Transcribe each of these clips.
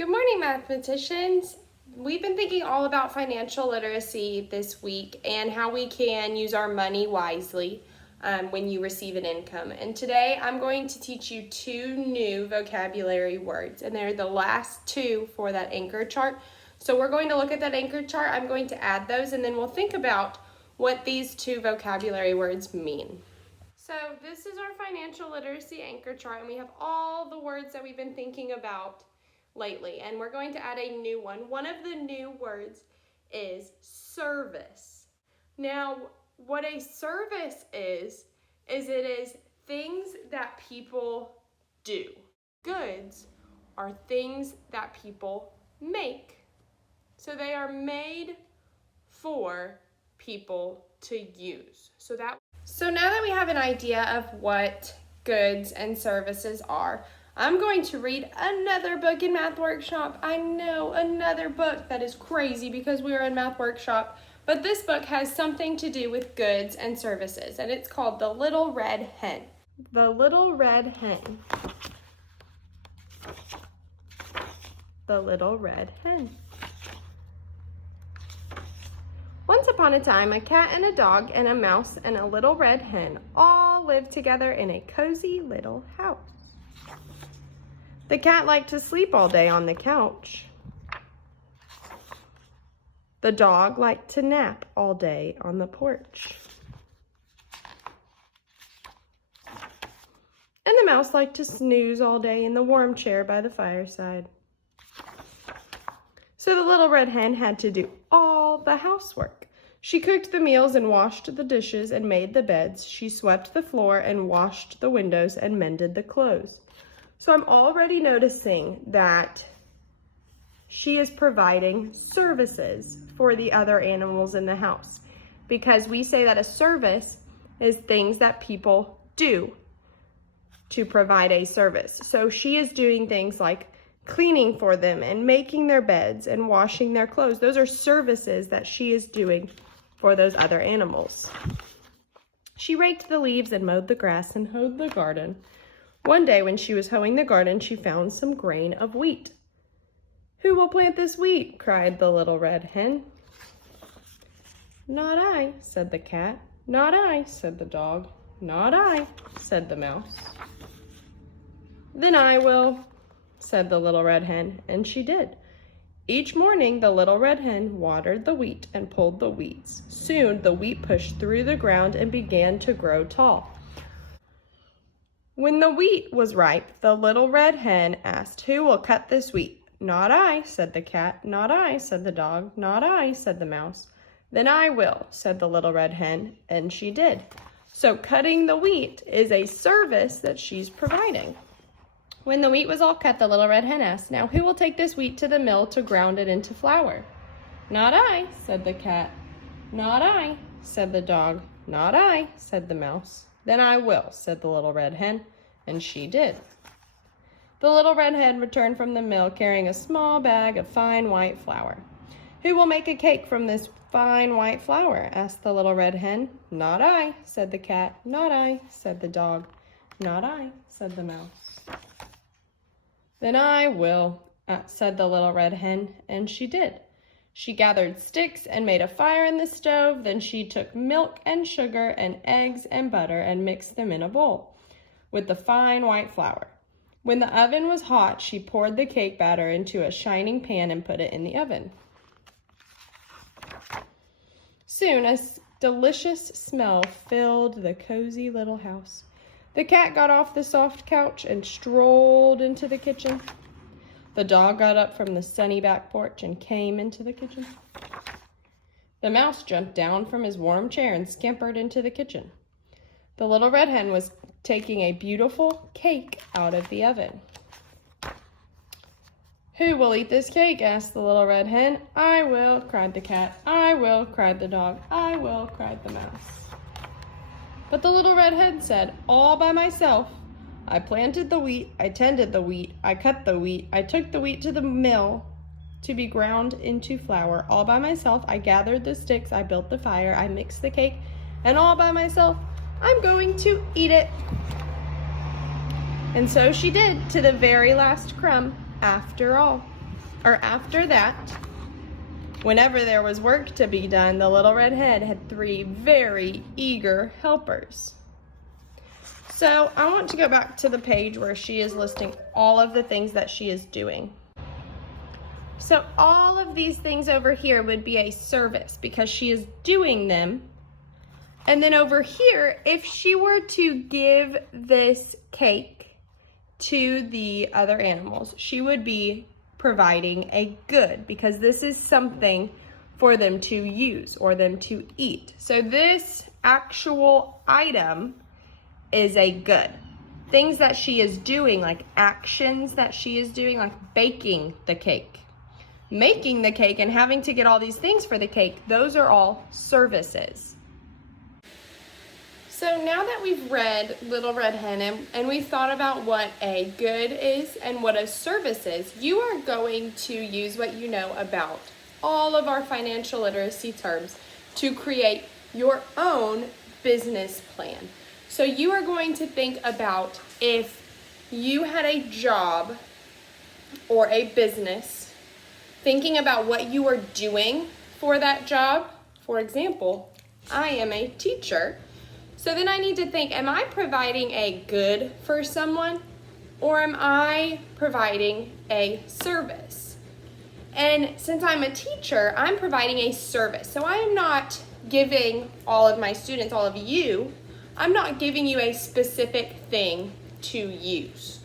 Good morning, mathematicians. We've been thinking all about financial literacy this week and how we can use our money wisely when you receive an income. And today I'm going to teach you two new vocabulary words, and they're the last two for that anchor chart. So we're going to look at that anchor chart. I'm going to add those, and then we'll think about what these two vocabulary words mean. So this is our financial literacy anchor chart, and we have all the words that we've been thinking about lately, and we're going to add a new one. One of the new words is service. Now, what a service is it is things that people do. Goods are things that people make. So they are made for people to use. So now that we have an idea of what goods and services are, I'm going to read another book in Math Workshop. I know, another book that is crazy because we are in Math Workshop, but this book has something to do with goods and services, and it's called The Little Red Hen. The Little Red Hen. The Little Red Hen. Once upon a time, a cat and a dog and a mouse and a little red hen all lived together in a cozy little house. The cat liked to sleep all day on the couch. The dog liked to nap all day on the porch. And the mouse liked to snooze all day in the warm chair by the fireside. So the little red hen had to do all the housework. She cooked the meals and washed the dishes and made the beds. She swept the floor and washed the windows and mended the clothes. So I'm already noticing that she is providing services for the other animals in the house, because we say that a service is things that people do to provide a service. So she is doing things like cleaning for them and making their beds and washing their clothes. Those are services that she is doing for those other animals. She raked the leaves and mowed the grass and hoed the garden. One day when she was hoeing the garden, she found some grain of wheat. "Who will plant this wheat?" cried the little red hen. "Not I," said the cat. "Not I," said the dog. "Not I," said the mouse. "Then I will," said the little red hen, and she did. Each morning, the little red hen watered the wheat and pulled the weeds. Soon, the wheat pushed through the ground and began to grow tall. When the wheat was ripe, the little red hen asked, "Who will cut this wheat?" "Not I," said the cat. "Not I," said the dog. "Not I," said the mouse. "Then I will," said the little red hen, and she did. So cutting the wheat is a service that she's providing. When the wheat was all cut, the little red hen asked, "Now who will take this wheat to the mill to ground it into flour?" "Not I," said the cat. "Not I," said the dog. "Not I," said the mouse. "Then I will," said the little red hen, and she did. The little red hen returned from the mill carrying a small bag of fine white flour. "Who will make a cake from this fine white flour?" asked the little red hen. "Not I," said the cat. "Not I," said the dog. "Not I," said the mouse. "Then I will," said the little red hen, and she did. She gathered sticks and made a fire in the stove. Then she took milk and sugar and eggs and butter and mixed them in a bowl with the fine white flour. When the oven was hot, she poured the cake batter into a shining pan and put it in the oven. Soon a delicious smell filled the cozy little house. The cat got off the soft couch and strolled into the kitchen. The dog got up from the sunny back porch and came into the kitchen. The mouse jumped down from his warm chair and scampered into the kitchen. The little red hen was taking a beautiful cake out of the oven. "Who will eat this cake?" asked the little red hen. "I will," cried the cat. "I will," cried the dog. "I will," cried the mouse. But the little red hen said, "All by myself. I planted the wheat, I tended the wheat, I cut the wheat, I took the wheat to the mill to be ground into flour. All by myself, I gathered the sticks, I built the fire, I mixed the cake, and all by myself, I'm going to eat it." And so she did, to the very last crumb, after all. or after that, whenever there was work to be done, the little red hen had 3 very eager helpers. So I want to go back to the page where she is listing all of the things that she is doing. So all of these things over here would be a service because she is doing them. And then over here, if she were to give this cake to the other animals, she would be providing a good because this is something for them to use or them to eat. So this actual item is a good. Things that she is doing, like actions that she is doing, like baking the cake, making the cake, and having to get all these things for the cake, those are all services. So now that we've read Little Red Hen and we've thought about what a good is and what a service is, you are going to use what you know about all of our financial literacy terms to create your own business plan. So you are going to think about if you had a job or a business, thinking about what you are doing for that job. For example, I am a teacher. So then I need to think, am I providing a good for someone or am I providing a service? And since I'm a teacher, I'm providing a service. So I am not giving all of my students, all of you, I'm not giving you a specific thing to use.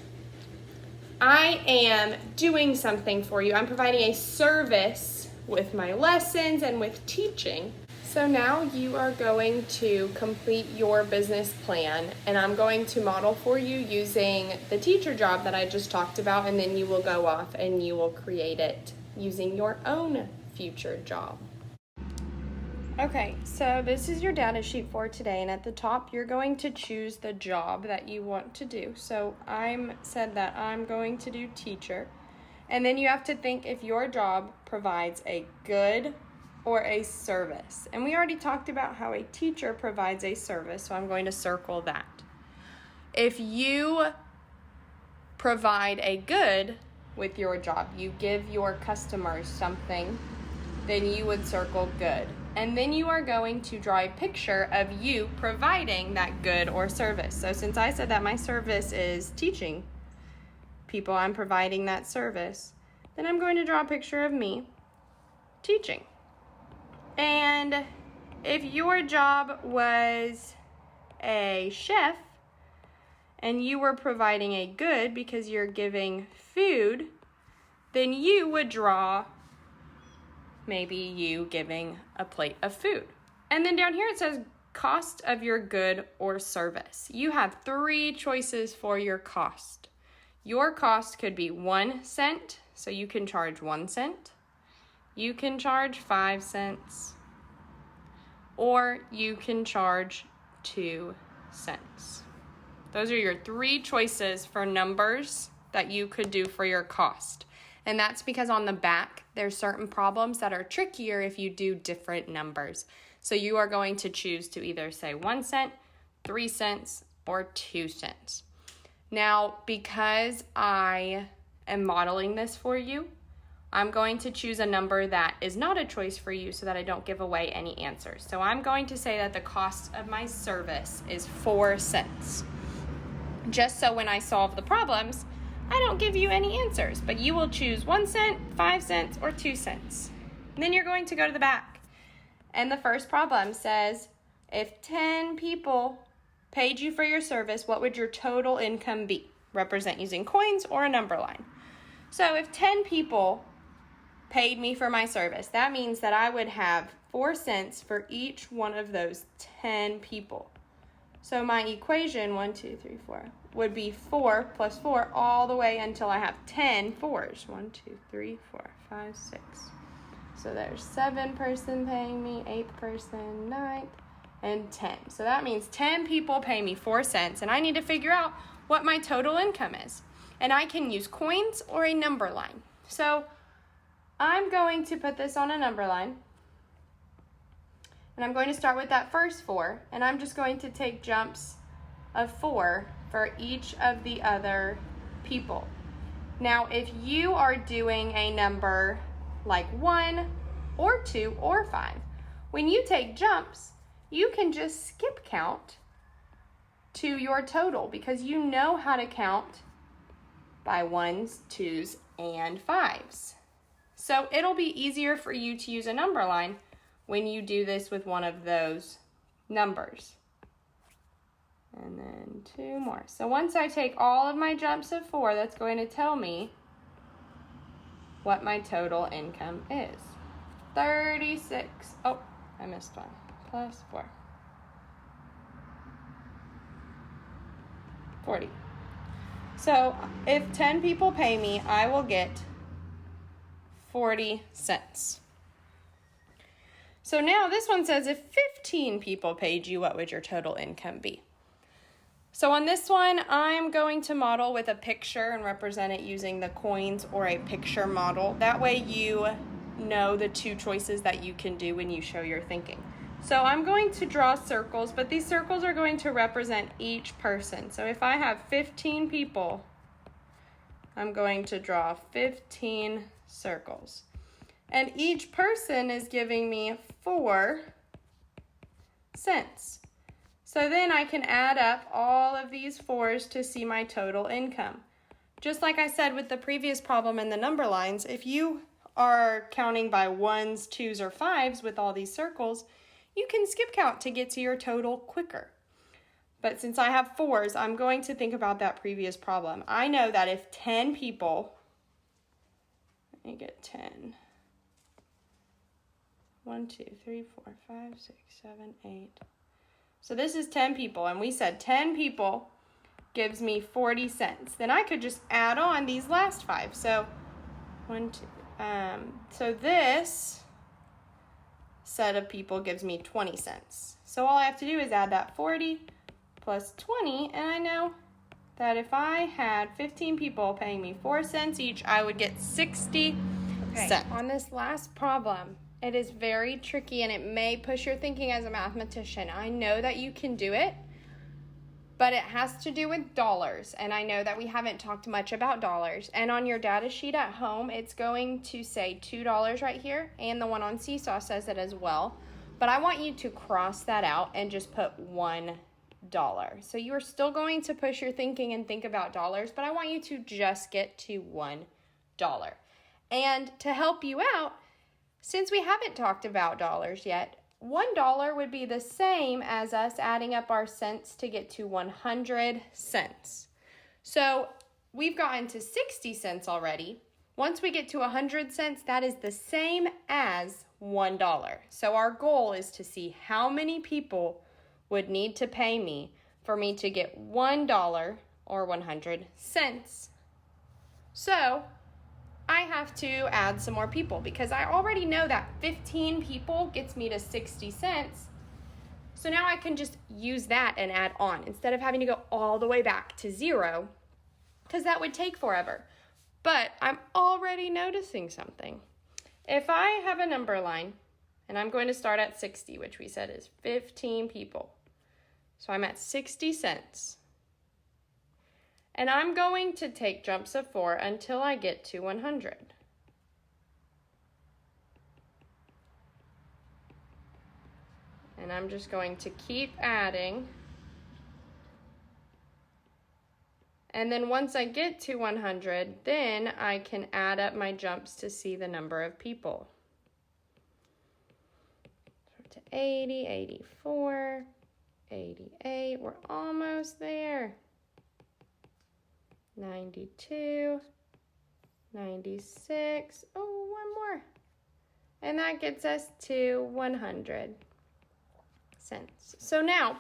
I am doing something for you. I'm providing a service with my lessons and with teaching. So now you are going to complete your business plan, and I'm going to model for you using the teacher job that I just talked about, and then you will go off and you will create it using your own future job. Okay, so this is your data sheet for today, and at the top you're going to choose the job that you want to do. So I said that I'm going to do teacher, and then you have to think if your job provides a good or a service. And we already talked about how a teacher provides a service, so I'm going to circle that. If you provide a good with your job, you give your customers something, then you would circle good. And then you are going to draw a picture of you providing that good or service. So since I said that my service is teaching people, I'm providing that service, then I'm going to draw a picture of me teaching. And if your job was a chef and you were providing a good because you're giving food, then you would draw maybe you giving a plate of food. And then down here it says cost of your good or service. You have 3 choices for your cost. Your cost could be 1 cent, so you can charge 1 cent. You can charge 5 cents, or you can charge 2 cents. Those are your 3 choices for numbers that you could do for your cost. And that's because on the back, there's certain problems that are trickier if you do different numbers. So you are going to choose to either say 1 cent, 3 cents, or 2 cents. Now, because I am modeling this for you, I'm going to choose a number that is not a choice for you so that I don't give away any answers. So I'm going to say that the cost of my service is 4 cents. Just so when I solve the problems, I don't give you any answers, but you will choose 1 cent, 5 cents, or 2 cents. And then you're going to go to the back. And the first problem says, if 10 people paid you for your service, what would your total income be? Represent using coins or a number line. So if 10 people paid me for my service, that means that I would have 4 cents for each one of those 10 people. So my equation, 1, 2, 3, 4, would be 4 plus 4 all the way until I have 10 fours. 1, 2, 3, 4, 5, 6. So there's 7th person paying me, 8th person, 9th, and 10. So that means 10 people pay me 4 cents, and I need to figure out what my total income is. And I can use coins or a number line. So I'm going to put this on a number line. And I'm going to start with that first 4, and I'm just going to take jumps of 4 for each of the other people. Now, if you are doing a number like 1 or 2 or 5, when you take jumps, you can just skip count to your total because you know how to count by 1s, 2s, and 5s. So it'll be easier for you to use a number line when you do this with one of those numbers. And then 2 more. So once I take all of my jumps of 4, that's going to tell me what my total income is. 36. Oh, I missed one. Plus 4. 40. So if 10 people pay me, I will get 40 cents. So now this one says if 15 people paid you, what would your total income be? So on this one, I'm going to model with a picture and represent it using the coins or a picture model. That way you know the 2 choices that you can do when you show your thinking. So I'm going to draw circles, but these circles are going to represent each person. So if I have 15 people, I'm going to draw 15 circles. And each person is giving me 4 cents. So then I can add up all of these 4s to see my total income. Just like I said with the previous problem in the number lines, if you are counting by 1s, 2s, or 5s with all these circles, you can skip count to get to your total quicker. But since I have 4s, I'm going to think about that previous problem. I know that if 10 people, let me get 10. 1, 2, 3, 4, 5, 6, 7, 8. So this is 10 people, and we said 10 people gives me 40 cents. Then I could just add on these last 5. So 1, 2. So this set of people gives me 20 cents. So all I have to do is add that 40 plus 20, and I know that if I had 15 people paying me 4 cents each, I would get 60 cents. On this last problem, it is very tricky and it may push your thinking as a mathematician. I know that you can do it, but it has to do with dollars. And I know that we haven't talked much about dollars. And on your data sheet at home, it's going to say $2 right here. And the one on Seesaw says it as well. But I want you to cross that out and just put $1. So you are still going to push your thinking and think about dollars, but I want you to just get to $1. And to help you out, since we haven't talked about dollars yet, $1 would be the same as us adding up our cents to get to 100 cents. So we've gotten to 60 cents already. Once we get to 100 cents, that is the same as $1. So our goal is to see how many people would need to pay me for me to get $1 or 100 cents. So I have to add some more people because I already know that 15 people gets me to 60 cents. So now I can just use that and add on instead of having to go all the way back to 0 because that would take forever. But I'm already noticing something. If I have a number line and I'm going to start at 60, which we said is 15 people. So I'm at 60 cents. And I'm going to take jumps of 4 until I get to 100. And I'm just going to keep adding. And then once I get to 100, then I can add up my jumps to see the number of people. So to 80, 84, 88, we're almost there. 92, 96, oh, one more. And that gets us to 100 cents. So now,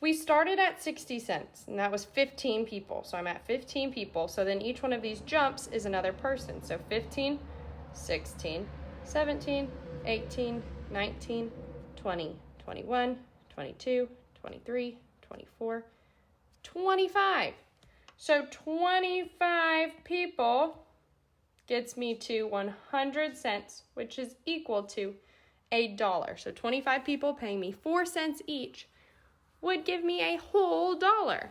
we started at 60 cents, and that was 15 people. So I'm at 15 people. So then each one of these jumps is another person. So 15, 16, 17, 18, 19, 20, 21, 22, 23, 24, 25. So 25 people gets me to 100 cents, which is equal to $1. So 25 people paying me 4 cents each would give me a whole dollar.